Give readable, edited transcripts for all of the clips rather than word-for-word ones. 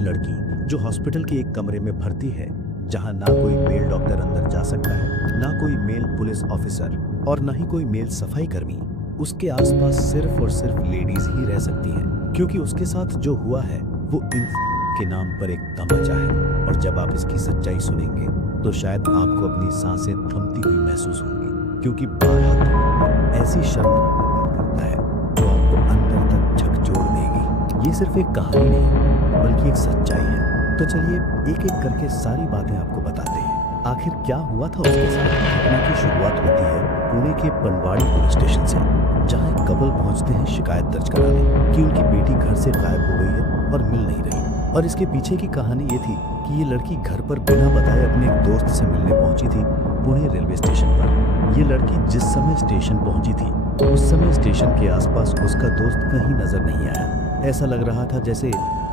एक लड़की जो हॉस्पिटल के एक कमरे में भर्ती है, जहां ना कोई मेल डॉक्टर अंदर जा सकता है, ना कोई मेल पुलिस ऑफिसर और ना ही कोई मेल सफाई कर्मी। उसके आसपास सिर्फ और सिर्फ लेडीज ही रह सकती हैं, क्योंकि उसके साथ जो हुआ है वो इंसान के नाम पर एक तमाचा है। और जब आप इसकी सच्चाई सुनेंगे तो शायद आपको अपनी सांसें थमती हुई महसूस होंगी, क्योंकि 12 तो ऐसी शर्मनाक हरकत करता है जो आपको अंदर तक झकझोर देगी। ये सिर्फ एक कहानी नहीं बल्कि एक सच्चाई है। तो चलिए एक एक करके सारी बातें आपको बताते हैं। आखिर क्या हुआ था उसके साथ। घटना की शुरुआत होती है पुणे के पनवाड़ी पुलिस स्टेशन से, जहां एक कपल पहुंचते हैं शिकायत दर्ज कराने कि उनकी बेटी घर से गायब हो गई है और मिल नहीं रही। और इसके पीछे की कहानी ये थी कि ये लड़की घर पर बिना बताए अपने एक दोस्त से मिलने पहुंची थी पुणे रेलवे स्टेशन पर। ये लड़की जिस समय स्टेशन पहुंची थी उस समय स्टेशन के आसपास उसका दोस्त कहीं नजर नहीं आया। ऐसा लग रहा था जैसे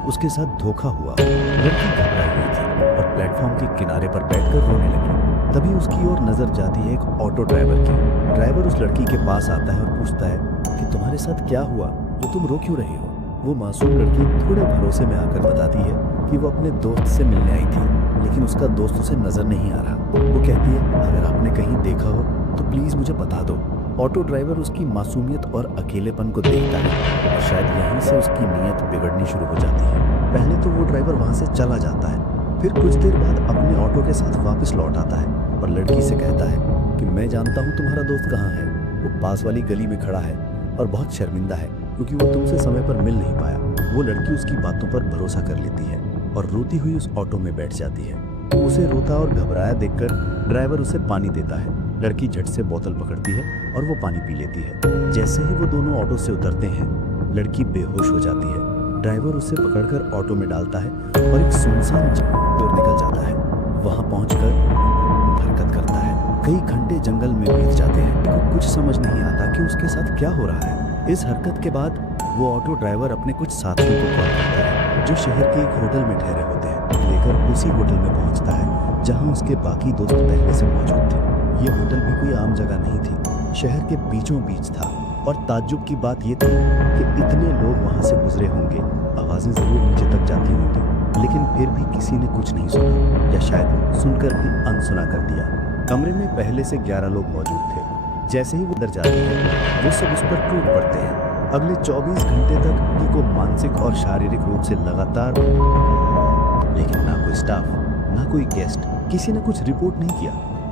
उसके साथ धोखा हुआ। लड़की घबराई हुई थी और प्लेटफॉर्म के किनारे पर बैठकर रोने लगी। तभी उसकी ओर नजर जाती है एक ऑटो ड्राइवर की। ड्राइवर उस लड़की के पास आता है और पूछता है कि तुम्हारे साथ क्या हुआ, जो तुम रो क्यों रही हो। वो मासूम लड़की थोड़े भरोसे में आकर बताती है कि वो अपने दोस्त से मिलने आई थी, लेकिन उसका दोस्त उसे नजर नहीं आ रहा। वो कहती है अगर आपने कहीं देखा हो तो प्लीज मुझे बता दो। ऑटो ड्राइवर उसकी मासूमियत और अकेलेपन को देखता है और शायद यहीं से उसकी नीयत बिगड़नी शुरू हो जाती है। पहले तो वो ड्राइवर वहां से चला जाता है, फिर कुछ देर बाद अपने ऑटो के साथ वापस लौट आता है और लड़की से कहता है कि मैं जानता हूँ तुम्हारा दोस्त कहाँ है। वो पास वाली गली में खड़ा है और बहुत शर्मिंदा है क्योंकि वो तुमसे समय पर मिल नहीं पाया। वो लड़की उसकी बातों पर भरोसा कर लेती है और रोती हुई उस ऑटो में बैठ जाती है। उसे रोता और घबराया देखकर ड्राइवर उसे पानी देता है। लड़की झट से बोतल पकड़ती है और वो पानी पी लेती है। जैसे ही वो दोनों ऑटो से उतरते हैं लड़की बेहोश हो जाती है। ड्राइवर उसे पकड़कर ऑटो में डालता है और एक सुनसान जगह की ओर निकल जाता है। वहां पहुंचकर हरकत करता है। कई घंटे जंगल में बीत जाते हैं। को कुछ समझ नहीं आता कि उसके साथ क्या हो रहा है। इस हरकत के बाद वो ऑटो ड्राइवर अपने कुछ साथियों को कॉल करता है जो शहर के एक होटल में ठहरे होते हैं। लेकर उसी होटल में पहुंचता है जहां उसके बाकी दोस्त पहले से मौजूद थे। ये होटल भी कोई आम जगह नहीं थी, शहर के बीचों बीच था। और ताज्जुब की बात ये थी कि इतने लोग वहां से गुजरे होंगे, आवाजें जरूर नीचे तक जाती होंगी, लेकिन फिर भी किसी ने कुछ नहीं सुना या शायद सुनकर भी अनसुना कर दिया। कमरे में पहले से 11 लोग मौजूद थे। जैसे ही वो अंदर जाते हैं वो सब उस पर टूट पड़ते हैं। अगले 24 घंटे तक लड़की को मानसिक और शारीरिक रूप से लगातार, लेकिन ना कोई स्टाफ ना कोई गेस्ट, किसी ने कुछ रिपोर्ट नहीं किया।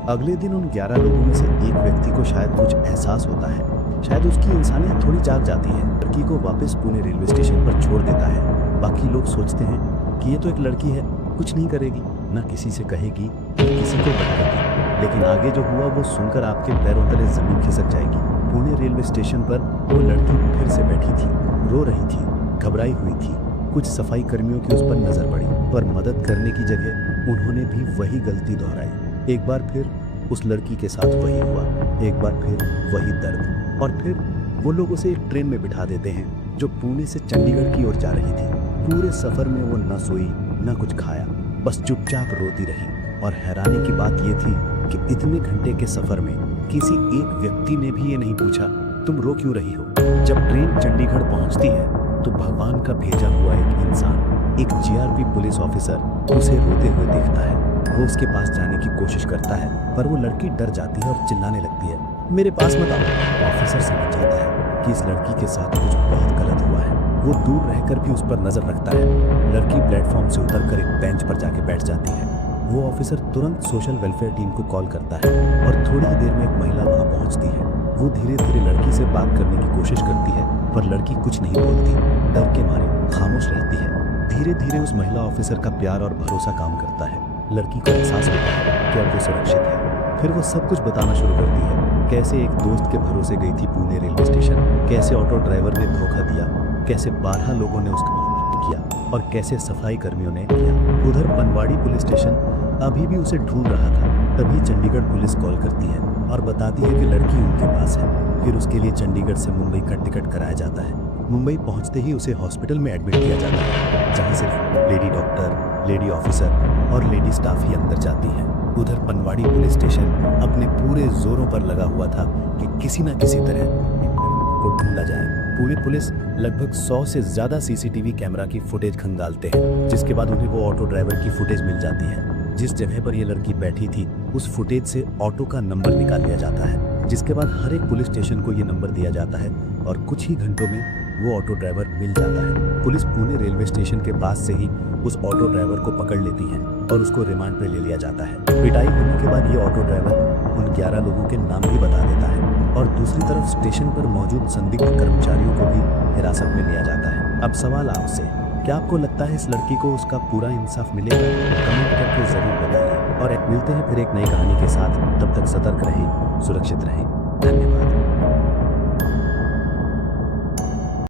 अगले दिन उन 11 लोगों में से एक व्यक्ति को शायद कुछ एहसास होता है, शायद उसकी इंसानियत थोड़ी जाग जाती है। लड़की को वापस पुणे रेलवे स्टेशन पर छोड़ देता है। बाकी लोग सोचते हैं कि ये तो एक लड़की है, कुछ नहीं करेगी, ना किसी से कहेगी ना किसी को बताएगी। लेकिन आगे जो हुआ वो सुनकर आपके पैरों तले जमीन खिसक जाएगी। पुणे रेलवे स्टेशन पर वो लड़की फिर से बैठी थी, रो रही थी, घबराई हुई थी। कुछ सफाई कर्मियों की उस पर नजर पड़ी, पर मदद करने की जगह उन्होंने भी वही गलती दोहराई। एक बार फिर उस लड़की के साथ वही हुआ, एक बार फिर वही दर्द। और फिर वो लोग उसे एक ट्रेन में बिठा देते हैं जो पुणे से चंडीगढ़ की ओर जा रही थी। पूरे सफर में वो न सोई न कुछ खाया, बस चुपचाप रोती रही। और हैरानी की बात ये थी कि इतने घंटे के सफर में किसी एक व्यक्ति ने भी ये नहीं पूछा तुम रो क्यों रही हो। जब ट्रेन चंडीगढ़ पहुंचती है तो भगवान का भेजा हुआ एक इंसान, एक जीआरपी पुलिस ऑफिसर उसे रोते हुए देखता है। वो उसके पास जाने की कोशिश करता है पर वो लड़की डर जाती है और चिल्लाने लगती है मेरे पास मत आओ। ऑफिसर समझ जाता है कि इस लड़की के साथ कुछ बहुत गलत हुआ है। वो दूर रहकर भी उस पर नजर रखता है। लड़की प्लेटफॉर्म से उतरकर एक बेंच पर जाके बैठ जाती है। वो ऑफिसर तुरंत सोशल वेलफेयर टीम को कॉल करता है और थोड़ी ही देर में एक महिला वहां पहुंचती है। वो धीरे धीरे लड़की से बात करने की कोशिश करती है पर लड़की कुछ नहीं बोलती, डर के मारे खामोश रहती है। धीरे धीरे उस महिला ऑफिसर का प्यार और भरोसा काम करता है। लड़की को एहसास होता है कि अब वो सुरक्षित है। फिर वो सब कुछ बताना शुरू करती है, कैसे एक दोस्त के भरोसे गई थी पुणे रेलवे स्टेशन, कैसे ऑटो ड्राइवर ने धोखा दिया, कैसे 12 लोगों ने उसका किया और कैसे सफाई कर्मियों ने किया। उधर पनवाड़ी पुलिस स्टेशन अभी भी उसे ढूंढ रहा था। तभी चंडीगढ़ पुलिस कॉल करती है और बताती है कि लड़की उनके पास है। फिर उसके लिए चंडीगढ़ से मुंबई का टिकट कराया जाता है। मुंबई पहुंचते ही उसे हॉस्पिटल में एडमिट किया जाता है, जहां सिर्फ लेडी डॉक्टर, लेडी ऑफिसर और लेडी स्टाफ ही अंदर जाती है। उधर पनवाड़ी पुलिस स्टेशन अपने पूरे जोरों पर लगा हुआ था कि किसी न किसी तरह को ढूंढा जाए। पूरी पुलिस लगभग 100 से ज्यादा सीसीटीवी कैमरा की फुटेज खंगालते हैं, जिसके बाद उन्हें वो ऑटो ड्राइवर की फुटेज मिल जाती है। जिस जगह पर ये लड़की बैठी थी उस फुटेज से ऑटो का नंबर निकाल लिया जाता है, जिसके बाद हर एक पुलिस स्टेशन को ये नंबर दिया जाता है और कुछ ही घंटों में वो ऑटो ड्राइवर मिल जाता है। पुलिस पुणे रेलवे स्टेशन के पास से ही उस ऑटो ड्राइवर को पकड़ लेती है और उसको रिमांड पे ले लिया जाता है। पिटाई होने के बाद ये ऑटो ड्राइवर उन 11 लोगों के नाम भी बता देता है और दूसरी तरफ स्टेशन पर मौजूद संदिग्ध कर्मचारियों को भी हिरासत में लिया जाता है। अब सवाल आपसे, क्या आपको लगता है इस लड़की को उसका पूरा इंसाफ मिलेगा? कमेंट करके जरूर बताइए और मिलते हैं फिर एक नई कहानी के साथ। तब तक सतर्क रहें, सुरक्षित रहें। धन्यवाद।